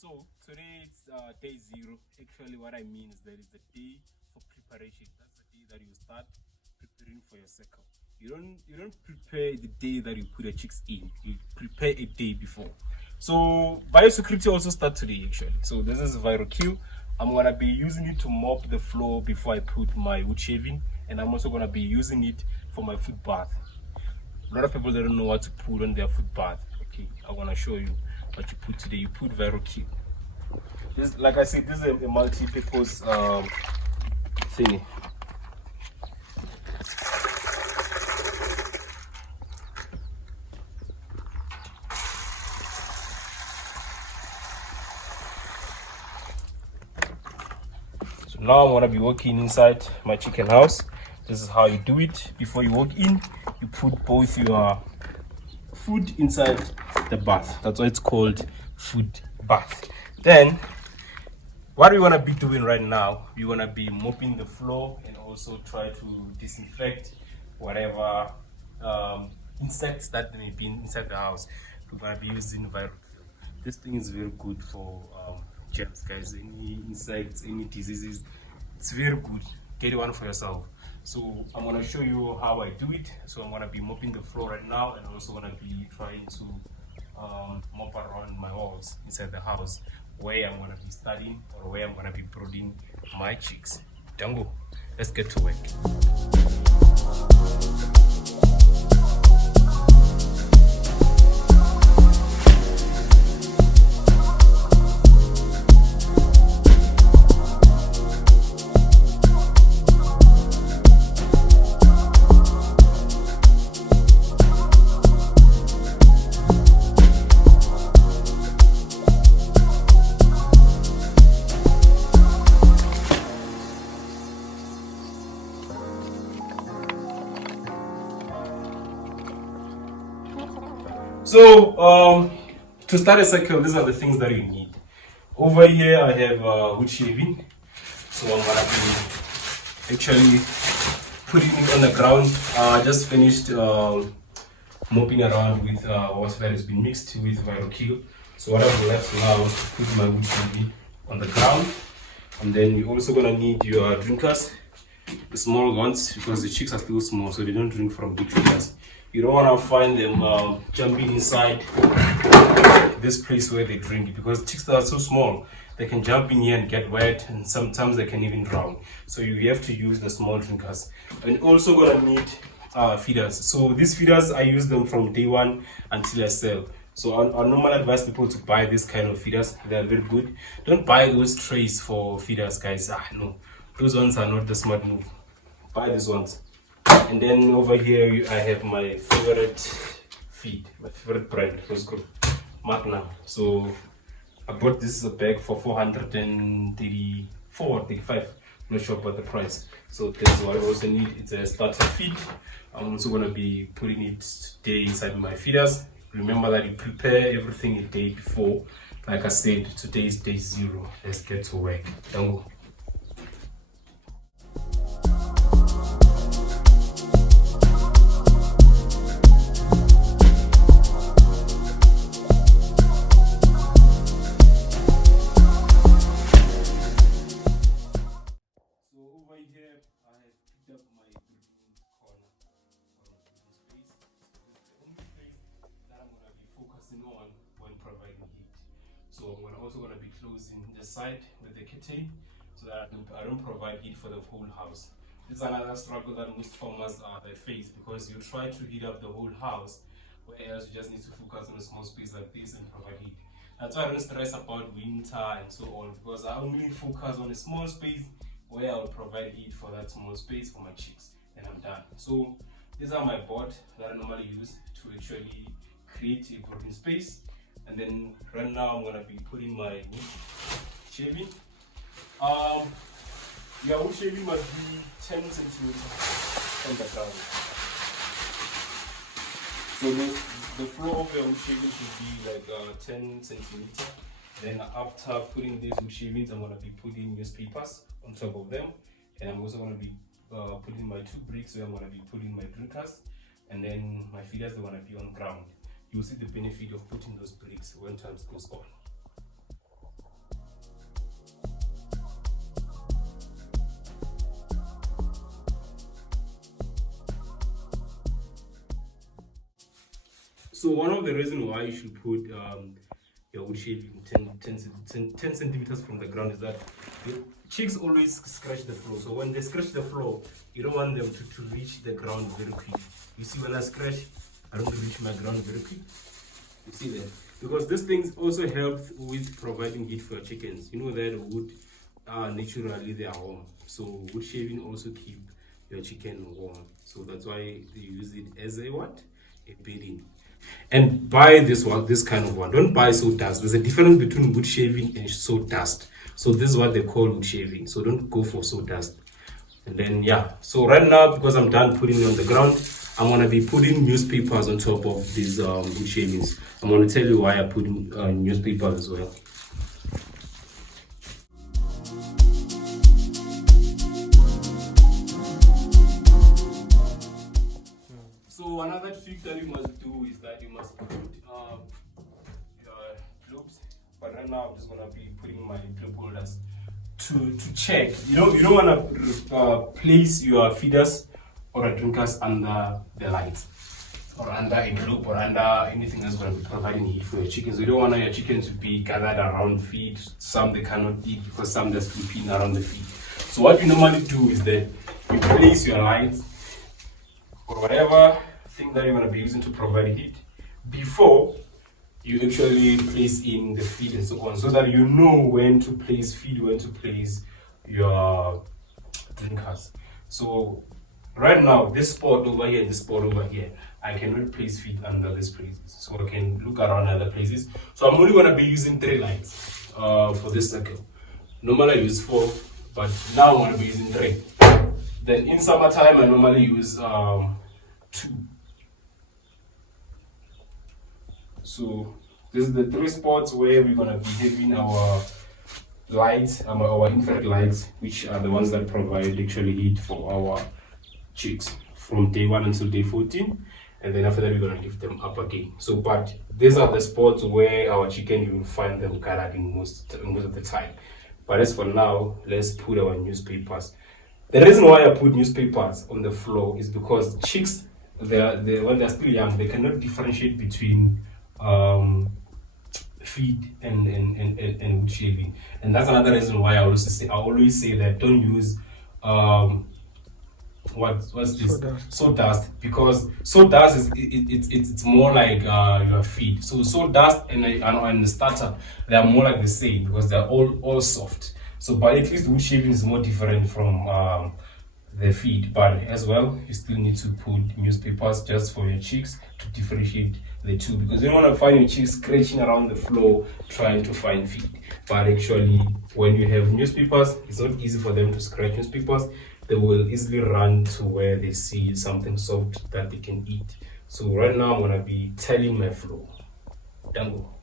So today it's day 0. Actually, what I mean is that it's the day for preparation. That's the day that you start preparing for your cycle. You don't prepare the day that you put your chicks in. You prepare a day before. So biosecurity also start today actually. So this is viral kill. I'm gonna be using it to mop the floor before I put my wood shaving, and I'm also gonna be using it for my foot bath. A lot of people they don't know what to put on their foot bath. Okay, I wanna show you what you put today. You put viral kill. This, like I said, this is a multi-purpose thingy. So now I'm gonna be walking inside my chicken house. This is how you do it. Before you walk in, you put both your food inside the bath. That's why it's called food bath. Then what we want to be doing right now, we want to be mopping the floor and also try to disinfect whatever insects that may be inside the house. We're going to be using viral. This thing is very good for germs, guys. Any insects, any diseases, it's very good. Get one for yourself. So I'm going to show you how I do it. So I'm going to be mopping the floor right now, and I'm also going to be trying to mop around my walls inside the house where I'm going to be studying or where I'm going to be brooding my chicks. Dango, let's get to work. So to start a cycle, these are the things that you need. Over here I have wood shaving, so I'm gonna be actually putting it on the ground. I just finished mopping around with water that has been mixed with viral kill. So what I've left now is to put my wood shaving on the ground, and then you're also gonna need your drinkers, the small ones, because the chicks are still small, so they don't drink from big feeders. You don't want to find them jumping inside this place where they drink, because chicks that are so small, they can jump in here and get wet, and sometimes they can even drown. So you have to use the small drinkers. And also gonna need feeders. So these feeders, I use them from day 1 until I sell. So I normally advise people to buy this kind of feeders. They are very good. Don't buy those trays for feeders, guys. No, those ones are not the smart move. Buy these ones. And then over here I have my favorite feed, my favorite brand. Let's go, Magnum. So I bought this bag for 434 or 35. I'm not sure about the price. So that's what I also need. It's a starter feed. I'm also gonna be putting it today inside my feeders. Remember that you prepare everything a day before. Like I said, today is day 0. Let's get to work. Dango. On when providing heat. So I'm also going to be closing the side with the curtain so that I don't provide heat for the whole house. This is another struggle that most farmers they face, because you try to heat up the whole house, whereas you just need to focus on a small space like this and provide heat. That's why I don't stress about winter and so on, because I only focus on a small space where I'll provide heat for that small space for my chicks, and I'm done. So these are my board that I normally use to actually create a brooding space. And then right now I'm gonna be putting my wood shaving. Your wood shaving must be 10 centimeters from the ground. So the floor of your wood shaving should be like 10 centimeters. Then after putting these wood shavings, I'm gonna be putting newspapers on top of them, and I'm also gonna be putting my 2 bricks where I'm gonna be putting my drinkers, and then my feeders are gonna be on ground. You'll see the benefit of putting those bricks when times goes on. So one of the reasons why you should put your wood shaving 10 centimeters from the ground is that the chicks always scratch the floor. So when they scratch the floor, you don't want them to reach the ground very quick. You see, when I scratch, I don't reach my ground very quick. You see that? Because these things also help with providing heat for your chickens. You know that wood naturally they are warm. So wood shaving also keep your chicken warm. So that's why they use it as a what? A bedding. And buy this kind of one. Don't buy sawdust. There's a difference between wood shaving and sawdust. So this is what they call wood shaving. So don't go for sawdust. And then yeah. So right now, because I'm done putting it on the ground, I'm gonna be putting newspapers on top of these wood shavings. I'm gonna tell you why I put newspapers as well. So another trick that you must do is that you must put your globes. But right now I'm just gonna be putting my globe holders to check. You don't wanna place your feeders or drinkers under the light, or under a globe, or under anything that's going to be providing heat for your chickens. You don't want your chickens to be gathered around feed. Some they cannot eat because some they're sleeping around the feed. So what you normally do is that you place your lights or whatever thing that you're going to be using to provide heat before you actually place in the feed and so on, so that you know when to place feed, when to place your drinkers. So right now, this spot over here and this spot over here, I cannot place feed under these places. So I can look around other places. So I'm only going to be using 3 lights for this circle. Normally I use 4, but now I'm going to be using 3. Then in summertime, I normally use 2. So this is the 3 spots where we're going to be having our lights, our infrared lights, which are the ones that provide actually heat for our chicks from day 1 until day 14, and then after that we're going to lift them up again. So but these are the spots where our chicken, you will find them gathering most of the time. But as for now, let's put our newspapers. The reason why I put newspapers on the floor is because chicks, when they're still young, they cannot differentiate between feed and wood shaving, and that's another reason why I always say that don't use what's this sawdust, because sawdust is it's more like your feed. So sawdust and the starter, they are more like the same because they're all soft. So but at least wood shaving is more different from the feed. But as well, you still need to put newspapers just for your chicks to differentiate the two, because you don't want to find your chicks scratching around the floor trying to find feed. But actually, when you have newspapers, it's not easy for them to scratch newspapers. They will easily run to where they see something soft that they can eat. So right now I'm gonna be tilling my floor. Dango.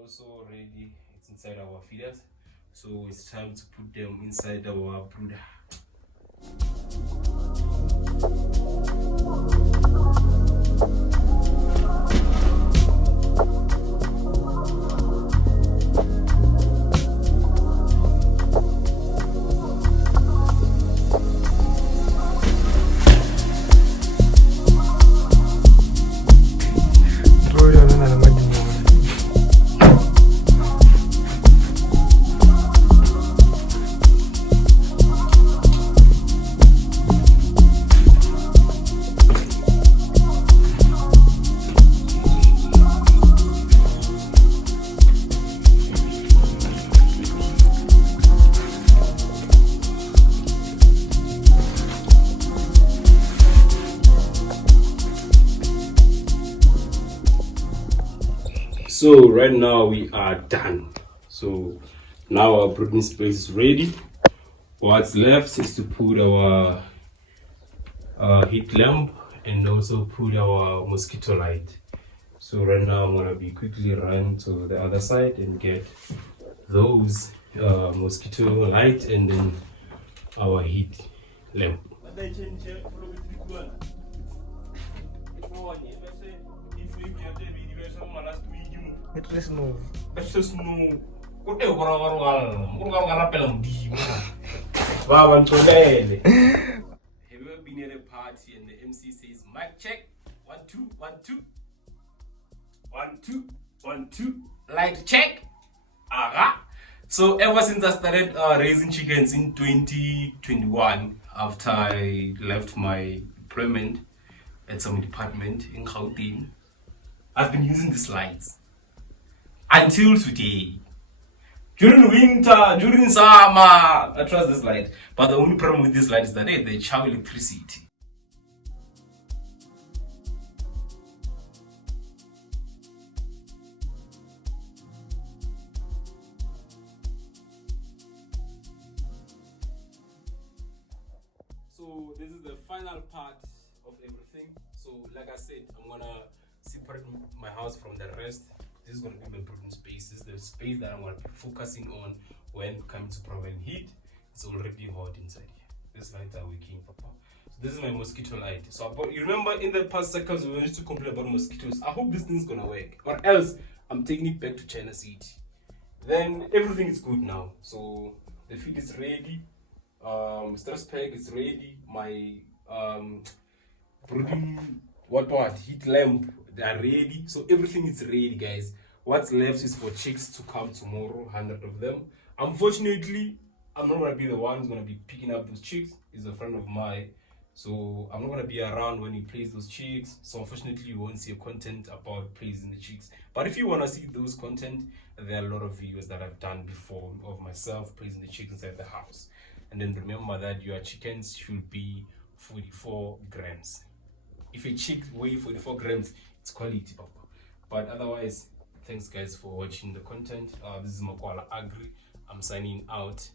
Also ready, it's inside our feeders, so it's time to put them inside our brooder. So right now we are done. So now our brooding space is ready. What's left is to put our heat lamp and also put our mosquito light. So right now I'm gonna be quickly run to the other side and get those mosquito light and then our heat lamp. Have you ever been at a party and the MC says mic check 1 2 1 2 1 2 1 2 light check? Aha! So ever since I started raising chickens in 2021, after I left my employment at some department in Gauteng, I've been using these lights until today. During winter, during summer, I trust this light. But the only problem with this light is that they chow electricity. So this is the final part of everything. So like I said, I'm gonna separate my house from the rest. This is gonna be my brooding space. This is the space that I'm gonna be focusing on when coming to providing heat. It's already hot inside here. These lights are working, Papa. So this is my mosquito light. So you remember in the past cycles we used to complain about mosquitoes. I hope this thing's gonna work, or else I'm taking it back to China City. Then everything is good now. So the feed is ready. Stress pack is ready. My brooding heat lamp, they are ready. So everything is ready, guys. What's left is for chicks to come tomorrow, 100 of them. Unfortunately, I'm not gonna be the one who's gonna be picking up those chicks. He's a friend of mine, so I'm not gonna be around when he plays those chicks. So unfortunately, you won't see a content about placing the chicks. But if you wanna see those content, there are a lot of videos that I've done before of myself placing the chicks inside the house. And then remember that your chickens should be 44 grams. If a chick weighs 44 grams, it's quality, Papa. But otherwise, thanks guys for watching the content. This is Makwala Agri. I'm signing out.